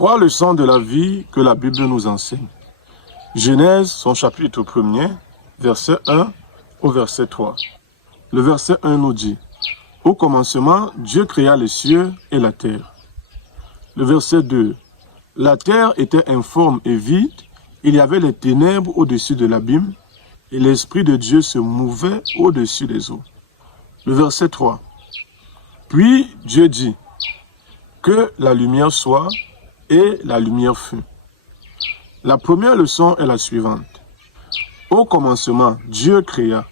Trois leçons de la vie que la Bible nous enseigne. Genèse, son chapitre 1er, verset 1 au verset 3. Le verset 1 nous dit: au commencement, Dieu créa les cieux et la terre. Le verset 2. La terre était informe et vide, il y avait les ténèbres au-dessus de l'abîme, et l'Esprit de Dieu se mouvait au-dessus des eaux. Le verset 3. Puis Dieu dit: que la lumière soit, et la lumière fut. La première leçon est la suivante. Au commencement, Dieu créa.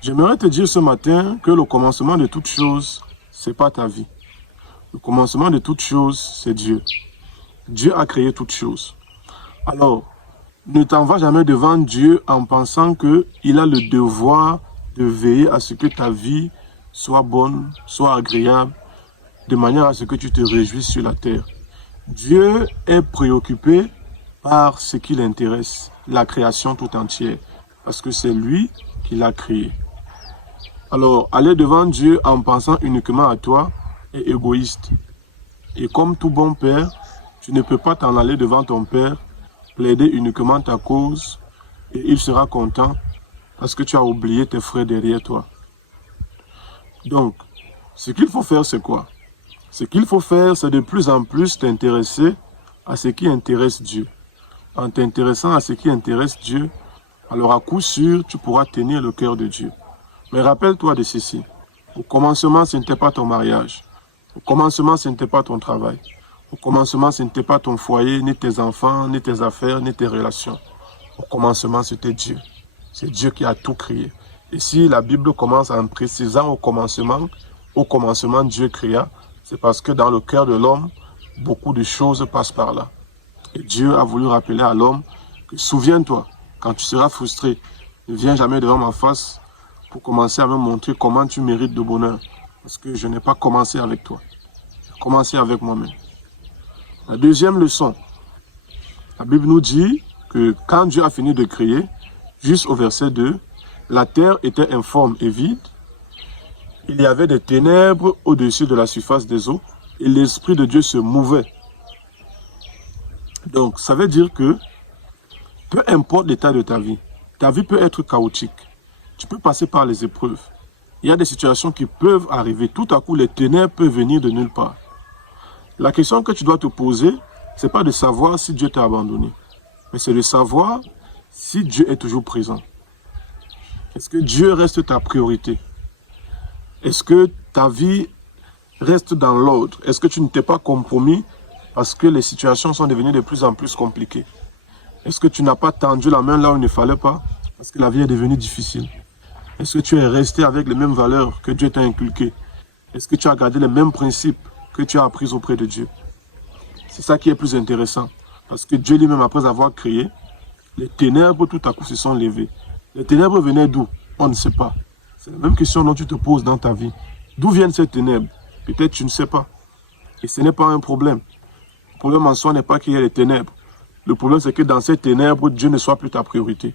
J'aimerais te dire ce matin que le commencement de toute chose, ce n'est pas ta vie. Le commencement de toute chose, c'est Dieu. Dieu a créé toute chose. Alors, ne t'en va jamais devant Dieu en pensant qu'il a le devoir de veiller à ce que ta vie soit bonne, soit agréable, de manière à ce que tu te réjouisses sur la terre. Dieu est préoccupé par ce qui l'intéresse, la création tout entière, parce que c'est lui qui l'a créée. Alors, aller devant Dieu en pensant uniquement à toi est égoïste. Et comme tout bon père, tu ne peux pas t'en aller devant ton père, plaider uniquement ta cause, et il sera content parce que tu as oublié tes frères derrière toi. Donc, ce qu'il faut faire, c'est quoi? Ce qu'il faut faire, c'est de plus en plus t'intéresser à ce qui intéresse Dieu. En t'intéressant à ce qui intéresse Dieu, alors à coup sûr, tu pourras tenir le cœur de Dieu. Mais rappelle-toi de ceci. Au commencement, ce n'était pas ton mariage. Au commencement, ce n'était pas ton travail. Au commencement, ce n'était pas ton foyer, ni tes enfants, ni tes affaires, ni tes relations. Au commencement, c'était Dieu. C'est Dieu qui a tout créé. Et si la Bible commence en précisant au commencement, Dieu créa, c'est parce que dans le cœur de l'homme, beaucoup de choses passent par là. Et Dieu a voulu rappeler à l'homme que souviens-toi, quand tu seras frustré, ne viens jamais devant ma face pour commencer à me montrer comment tu mérites de bonheur. Parce que je n'ai pas commencé avec toi. J'ai commencé avec moi-même. La deuxième leçon, la Bible nous dit que quand Dieu a fini de créer, juste au verset 2, la terre était informe et vide. Il y avait des ténèbres au-dessus de la surface des eaux et l'Esprit de Dieu se mouvait. Donc, ça veut dire que peu importe l'état de ta vie peut être chaotique. Tu peux passer par les épreuves. Il y a des situations qui peuvent arriver. Tout à coup, les ténèbres peuvent venir de nulle part. La question que tu dois te poser, ce n'est pas de savoir si Dieu t'a abandonné, mais c'est de savoir si Dieu est toujours présent. Est-ce que Dieu reste ta priorité? Est-ce que ta vie reste dans l'ordre? Est-ce que tu ne t'es pas compromis parce que les situations sont devenues de plus en plus compliquées? Est-ce que tu n'as pas tendu la main là où il ne fallait pas parce que la vie est devenue difficile? Est-ce que tu es resté avec les mêmes valeurs que Dieu t'a inculquées? Est-ce que tu as gardé les mêmes principes que tu as appris auprès de Dieu? C'est ça qui est plus intéressant. Parce que Dieu lui-même, après avoir créé, les ténèbres tout à coup se sont levées. Les ténèbres venaient d'où? On ne sait pas. C'est la même question dont tu te poses dans ta vie. D'où viennent ces ténèbres? Peut-être tu ne sais pas. Et ce n'est pas un problème. Le problème en soi n'est pas qu'il y ait les ténèbres. Le problème, c'est que dans ces ténèbres, Dieu ne soit plus ta priorité.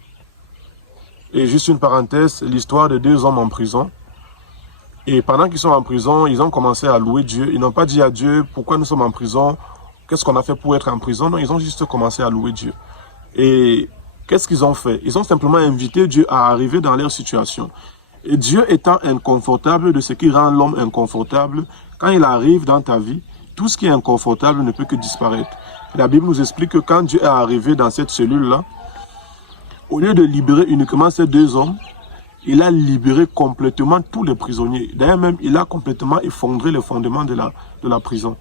Et juste une parenthèse, l'histoire de deux hommes en prison. Et pendant qu'ils sont en prison, ils ont commencé à louer Dieu. Ils n'ont pas dit à Dieu pourquoi nous sommes en prison, qu'est-ce qu'on a fait pour être en prison. Non, ils ont juste commencé à louer Dieu. Et qu'est-ce qu'ils ont fait? Ils ont simplement invité Dieu à arriver dans leur situation. Et Dieu étant inconfortable de ce qui rend l'homme inconfortable, quand il arrive dans ta vie, tout ce qui est inconfortable ne peut que disparaître. Et la Bible nous explique que quand Dieu est arrivé dans cette cellule-là, au lieu de libérer uniquement ces deux hommes, il a libéré complètement tous les prisonniers. D'ailleurs même, il a complètement effondré les fondements de la prison.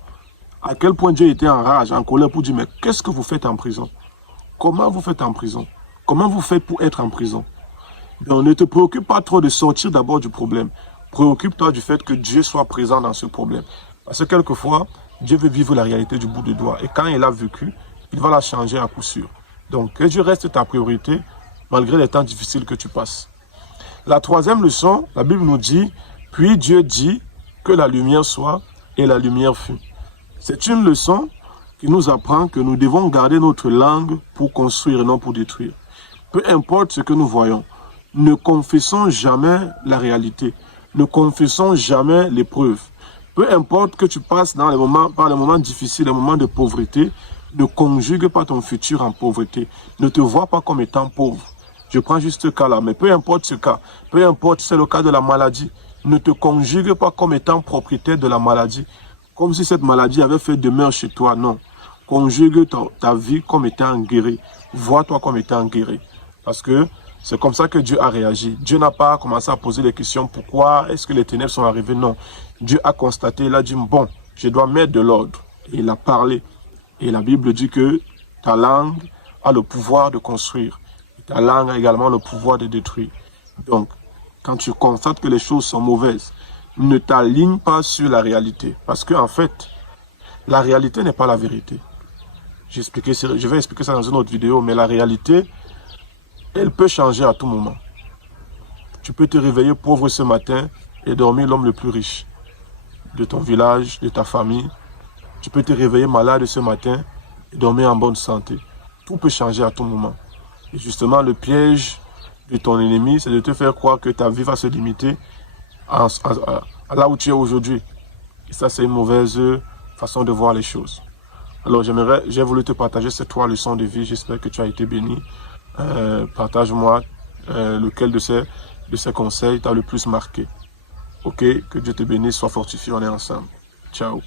À quel point Dieu était en rage, en colère pour dire, mais qu'est-ce que vous faites en prison? Comment vous faites en prison? Comment vous faites pour être en prison? Donc ne te préoccupe pas trop de sortir d'abord du problème. Préoccupe-toi du fait que Dieu soit présent dans ce problème. Parce que quelquefois, Dieu veut vivre la réalité du bout de doigt. Et quand il a vécu, il va la changer à coup sûr. Donc que Dieu reste ta priorité, malgré les temps difficiles que tu passes. La troisième leçon, la Bible nous dit, puis Dieu dit que la lumière soit et la lumière fut. C'est une leçon qui nous apprend que nous devons garder notre langue pour construire et non pour détruire. Peu importe ce que nous voyons, ne confessons jamais la réalité. Ne confessons jamais l'épreuve. Peu importe que tu passes dans par les moments difficiles, les moments de pauvreté, ne conjugue pas ton futur en pauvreté. Ne te vois pas comme étant pauvre. Je prends juste ce cas-là, mais peu importe ce cas, peu importe si c'est le cas de la maladie, ne te conjugue pas comme étant propriétaire de la maladie, comme si cette maladie avait fait demeure chez toi, non. Conjugue ta vie comme étant guéri. Vois-toi comme étant guéri. Parce que c'est comme ça que Dieu a réagi. Dieu n'a pas commencé à poser des questions. Pourquoi est-ce que les ténèbres sont arrivées? Non. Dieu a constaté, il a dit, bon, je dois mettre de l'ordre. Et il a parlé. Et la Bible dit que ta langue a le pouvoir de construire. Et ta langue a également le pouvoir de détruire. Donc, quand tu constates que les choses sont mauvaises, ne t'aligne pas sur la réalité. Parce qu'en fait, la réalité n'est pas la vérité. Je vais expliquer ça dans une autre vidéo, mais la réalité, elle peut changer à tout moment. Tu peux te réveiller pauvre ce matin et dormir l'homme le plus riche de ton village, de ta famille. Tu peux te réveiller malade ce matin et dormir en bonne santé. Tout peut changer à tout moment. Et justement, le piège de ton ennemi, c'est de te faire croire que ta vie va se limiter à là où tu es aujourd'hui. Et ça, c'est une mauvaise façon de voir les choses. Alors, j'ai voulu te partager ces 3 leçons de vie. J'espère que tu as été béni. Partage-moi lequel de ces conseils t'a le plus marqué. Ok, que Dieu te bénisse, sois fortifié, on est ensemble. Ciao.